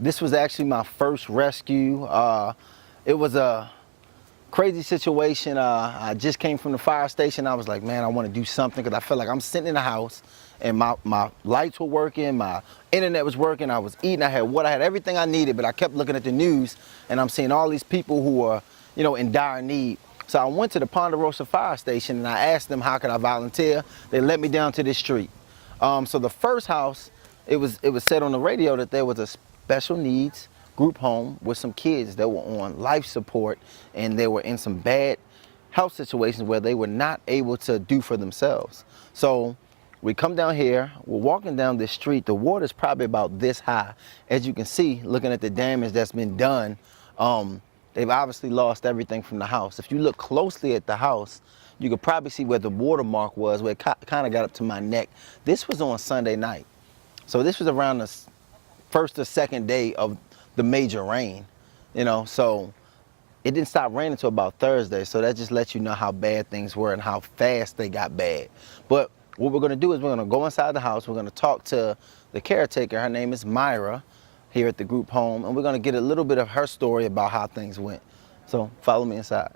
This was actually my first rescue. It was a crazy situation. I just came from the fire station. I was like, man, I want to do something because I felt like I'm sitting in the house and my lights were working, my internet was working, I was eating, I had water, I had everything I needed, but I kept looking at the news and I'm seeing all these people who are, in dire need. So I went to the Ponderosa fire station and I asked them how could I volunteer. They let me down to this street. So the first house, it was said on the radio that there was a special needs group home with some kids that were on life support and they were in some bad health situations where they were not able to do for themselves. So we come down here, we're walking down this street, the water's probably about this high. As you can see, looking at the damage that's been done, they've obviously lost everything from the house. If you look closely at the house, you could probably see where the watermark was, where it kind of got up to my neck. This was on Sunday night. So this was around the first or second day of the major rain, so it didn't stop raining until about Thursday. So that just lets you know how bad things were and how fast they got bad. But what we're gonna do is we're gonna go inside the house, we're gonna talk to the caretaker, her name is Myra, here at the group home, and we're gonna get a little bit of her story about how things went. So follow me inside.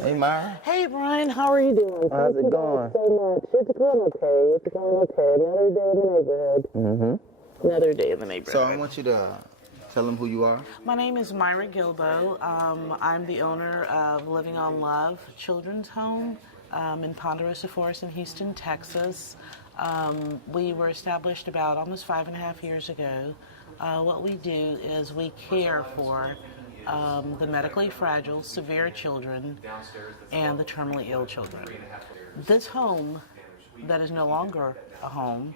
Hey, Myra. Hey, Bryan, how are you doing? How's it going? So much. It's going okay. It's going okay. Another day in the neighborhood. Mm-hmm. Another day in the neighborhood. So I want you to tell them who you are. My name is Myra Gilbo. I'm the owner of Living on Love Children's Home in Ponderosa Forest in Houston, Texas. We were established about almost 5.5 years ago. What we do is we care for the medically fragile, severe children, and the terminally ill children. This home, that is no longer a home,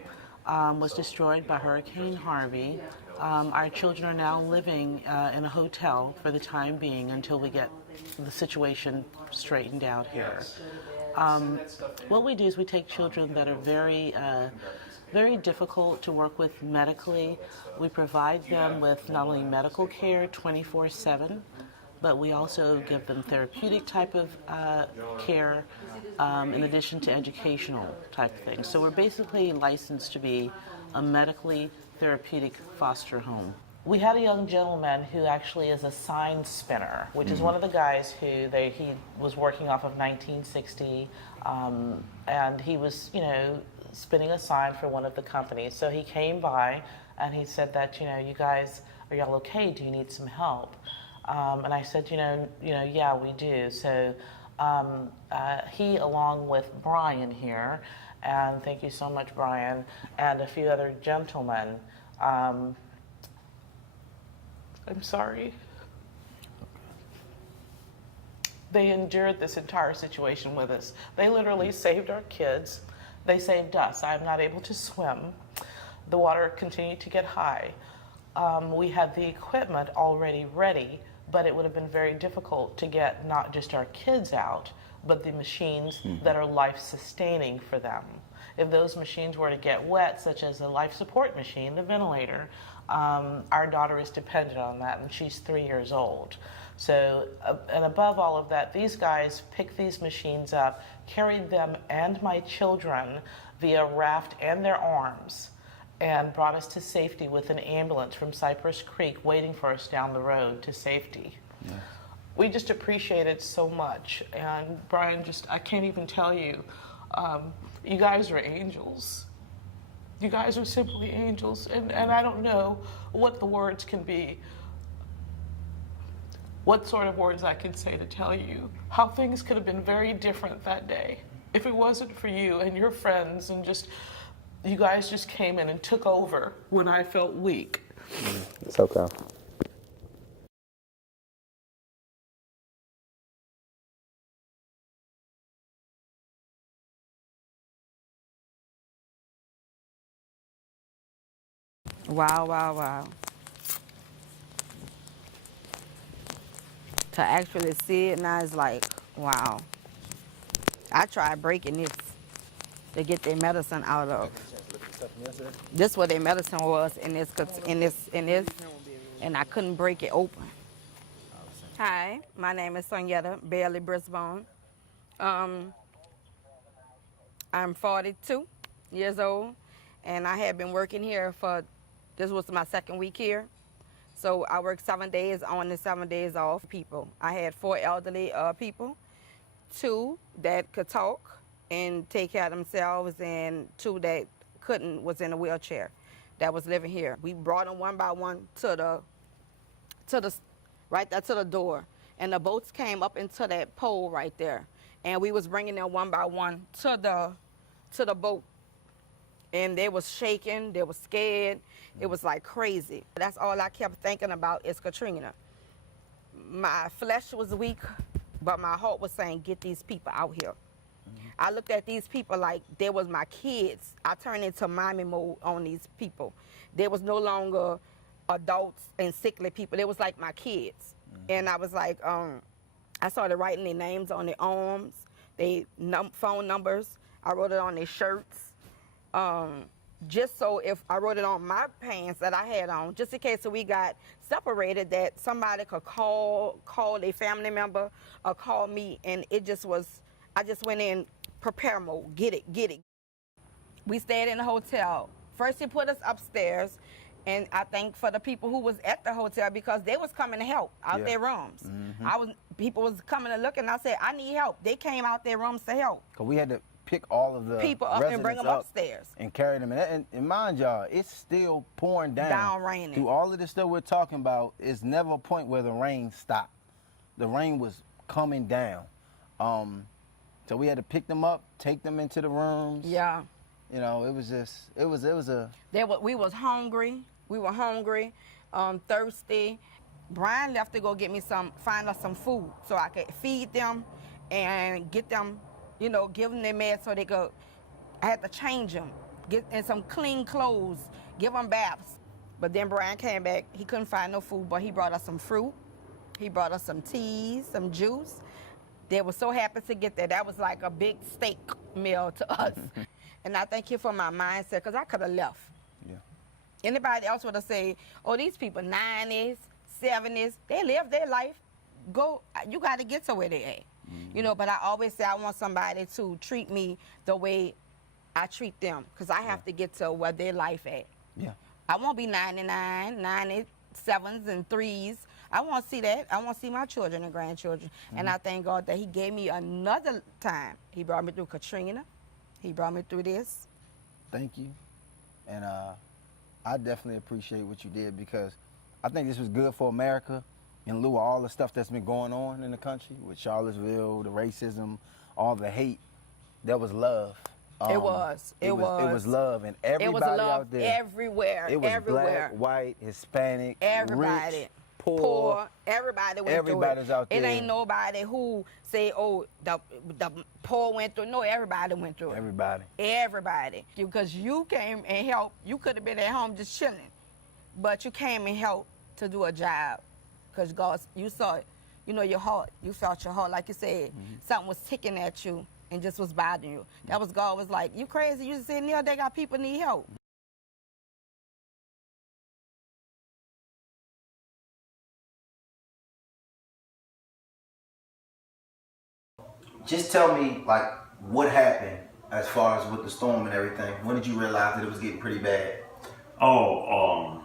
was destroyed by Hurricane Harvey. Our children are now living in a hotel for the time being until we get the situation straightened out here. What we do is we take children that are very difficult to work with medically. We provide them with not only medical care 24/7, but we also give them therapeutic type of care in addition to educational type of things. So we're basically licensed to be a medically therapeutic foster home. We had a young gentleman who actually is a sign spinner, which is one of the guys who he was working off of 1960, and he was, spinning a sign for one of the companies. So he came by and he said that, you guys, are y'all okay? Do you need some help? And I said, yeah, we do. So he, along with Bryan here, and thank you so much, Bryan, and a few other gentlemen, I'm sorry. They endured this entire situation with us. They literally saved our kids. They saved us. I'm not able to swim. The water continued to get high. We had the equipment already ready, but it would have been very difficult to get not just our kids out, but the machines that are life-sustaining for them. If those machines were to get wet, such as a life support machine, the ventilator, our daughter is dependent on that, and she's 3 years old. So, and above all of that, these guys picked these machines up, carried them and my children via raft and their arms, and brought us to safety with an ambulance from Cypress Creek waiting for us down the road to safety. Yeah. We just appreciate it so much. And Bryan, I can't even tell you, you guys are angels. You guys are simply angels. And I don't know what the words can be, what sort of words I can say to tell you how things could have been very different that day if it wasn't for you and your friends and you guys just came in and took over when I felt weak. It's okay. Wow, wow, wow. To actually see it now is like, wow. I tried breaking this to get their medicine out of. This what their medicine was in this, and I couldn't break it open. Hi, my name is Sonyetta Bailey Brisbane. I'm 42 years old, and I have been working here this was my second week here. So I worked 7 days on and 7 days off. People, I had 4 elderly people, 2 that could talk and take care of themselves, and 2 that couldn't, was in a wheelchair, that was living here. We brought them one by one to the right there to the door, and the boats came up into that pole right there, and we was bringing them one by one to the boat, and they was shaking, they was scared. It was like crazy. That's all I kept thinking about is Katrina. My flesh was weak, but my heart was saying, get these people out here. I looked at these people like they was my kids. I turned into mommy mode on these people. They was no longer adults and sickly people. They was like my kids. And I was like, I started writing their names on their arms, their phone numbers. I wrote it on their shirts. Just so if I wrote it on my pants that I had on, just in case we got separated, that somebody could call a family member or call me, and it just was, I just went in prepare mode, get it. We stayed in the hotel. First he put us upstairs, and I thank for the people who was at the hotel because they was coming to help out their rooms. People was coming to look, and I said, I need help. They came out their rooms to help. Cause we had to pick all of the people up and bring them upstairs and carry them. And mind y'all, it's still pouring down. Raining. Through all of this stuff we're talking about, it's never a point where the rain stopped. The rain was coming down. So we had to pick them up, take them into the rooms. Yeah. You know, it was a. We was hungry. We were hungry, thirsty. Bryan left to go get me find us some food so I could feed them and get them, you know, give them their meds so they could. I had to change them, get in some clean clothes, give them baths. But then Bryan came back. He couldn't find no food, but he brought us some fruit. He brought us some teas, some juice. They were so happy to get that. That was like a big steak meal to us. And I thank you for my mindset, because I could have left. Yeah. Anybody else would have said, oh, these people 90s, 70s, they live their life. Go, you got to get to where they at. You know, but I always say I want somebody to treat me the way I treat them, because I have to get to where their life at. Yeah. I won't be 99, 97s and 3s. I want to see that. I want to see my children and grandchildren. And I thank God that he gave me another time. He brought me through Katrina. He brought me through this. Thank you. And I definitely appreciate what you did, because I think this was good for America in lieu of all the stuff that's been going on in the country with Charlottesville, the racism, all the hate. There was love. It was love, and everybody out there. Everywhere. It was everywhere. black, white, Hispanic, everybody. Rich, poor. Everybody went Everybody's through it. out there. It ain't nobody who say, oh, the poor went through. No, everybody went through it. Everybody. Because you came and helped. You could have been at home just chilling, but you came and helped to do a job, because God, you saw it. You know, your heart. You felt your heart, like you said. Something was ticking at you and just was bothering you. That was God was like, you crazy? You just sitting there, they got people need help. Just tell me, like, what happened as far as with the storm and everything. When did you realize that it was getting pretty bad? Oh,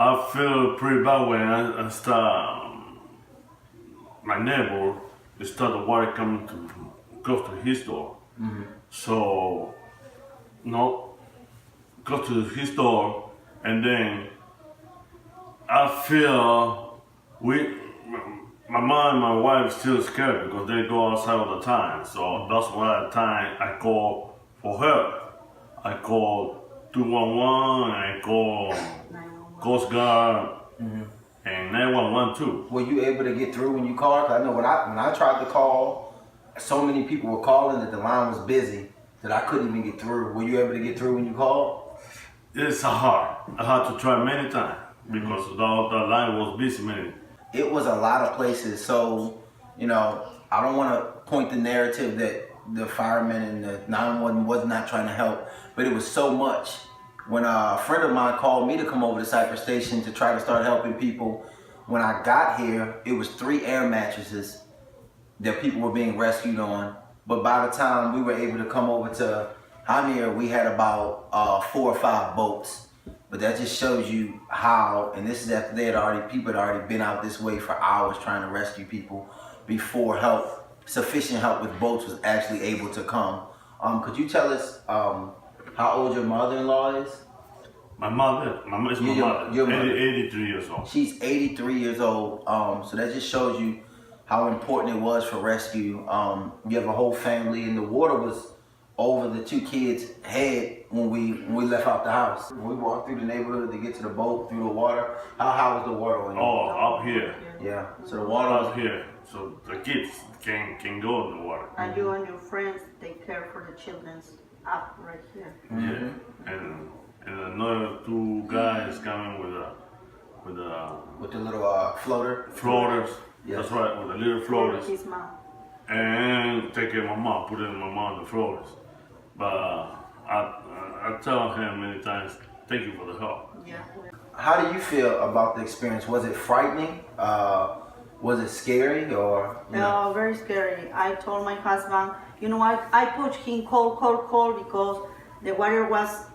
I feel pretty bad when I start, my neighbor started water coming to close to his door. So, go to his door, and then I feel my mom and my wife still scared because they go outside all the time. So that's why at time I call for help. I call 211, and I call Coast Guard, and 911 too. Were you able to get through when you called? 'Cause I know when I tried to call, so many people were calling that the line was busy that I couldn't even get through. Were you able to get through when you called? It's hard. I had to try many times because the line was busy many. It was a lot of places. So, you know, I don't want to point the narrative that the firemen and the 911 was not trying to help, but it was so much. When a friend of mine called me to come over to Cypress Station to try to start helping people, when I got here, it was 3 air mattresses that people were being rescued on. But by the time we were able to come over to Hamir, we had about 4 or 5 boats. But that just shows you how, and this is after people had already been out this way for hours trying to rescue people before sufficient help with boats was actually able to come. Could you tell us how old your mother-in-law is? My mother, Your mother. 83 years old. She's 83 years old. So that just shows you how important it was for rescue. You have a whole family, and the water was over the two kids' head when we left out the house. When we walked through the neighborhood to get to the boat through the water, how high was the water on you? Oh, up here. Yeah. So the water Up was here. So the kids can go in the water. And you and your friends take care for the children's up right here. Yeah. And another two guys coming with the little floater. floaters. Yes. That's right, with the little floaters. His mom. And take care of my mom, put it in my mom the floaters. But I tell him many times, thank you for the help. Yeah. How do you feel about the experience? Was it frightening? Was it scary or? No, very scary. I told my husband, you know, I put him call because the water was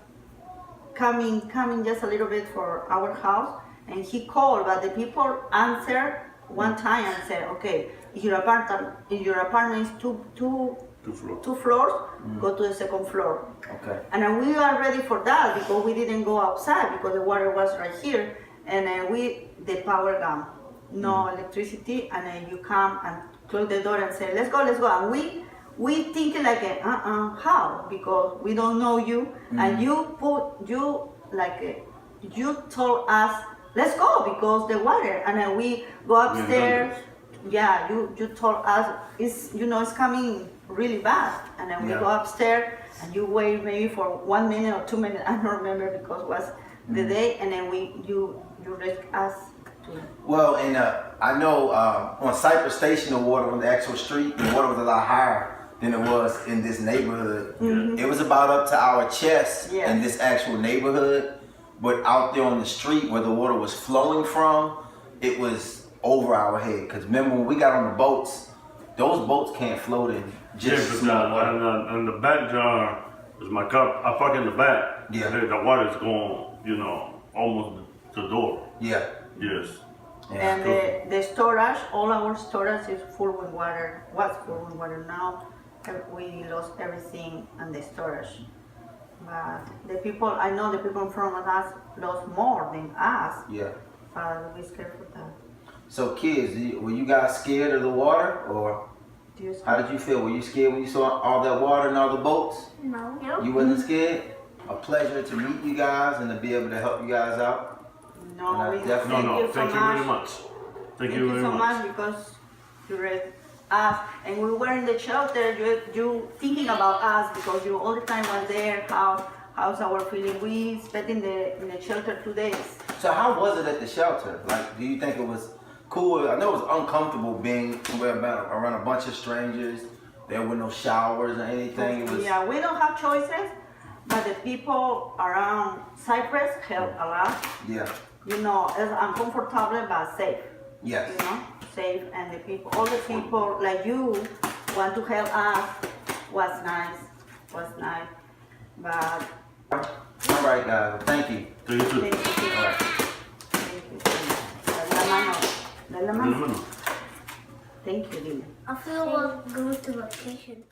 coming just a little bit for our house, and he called, but the people answered one time and said, okay, if your apartment is two floors, go to the second floor. Okay. And then we are ready for that because we didn't go outside because the water was right here, and then the power gone, no electricity, and then you come and close the door and say, let's go, and we thinking like how, because we don't know you, and you told us let's go because the water, and then we go upstairs. Yeah, you told us it's coming really bad, and then we go upstairs and you wait maybe for 1 minute or 2 minutes. I don't remember because it was the day, and then you rescue us. Well, and I know on Cypress Station, on the actual street, the water was a lot higher than it was in this neighborhood. It was about up to our chest in this actual neighborhood, but out there on the street where the water was flowing from, it was over our head. Because remember when we got on the boats, those boats can't float in just small water. And the back jar is my cup. I park in the back. Yeah. The water's going, almost the door. Yeah. Yes. And the storage, all our storage is full with water, was full with water. Now we lost everything and the storage. But I know the people from us lost more than us. Yeah. But we're scared for that. So kids, were you guys scared of the water, or how did you feel? Were you scared when you saw all that water and all the boats? No. You wasn't scared? A pleasure to meet you guys and to be able to help you guys out. No, we Thank you very much. Thank you very so much. because you read us, and we were in the shelter. You thinking about us because you all the time was there. How's our feeling? We spent in the shelter 2 days. So how was it at the shelter? Like, do you think it was cool? I know it was uncomfortable being around a bunch of strangers. There were no showers or anything. It was... Yeah, we don't have choices, but the people around Cypress help a lot. Yeah. It's uncomfortable but safe. Yes. Safe, and all the people like you want to help us was nice. But all right, guys. Thank you. Thank you too. thank you. All right. Thank you so much. Dale la mano. Thank you, Dile. I feel like going to vacation.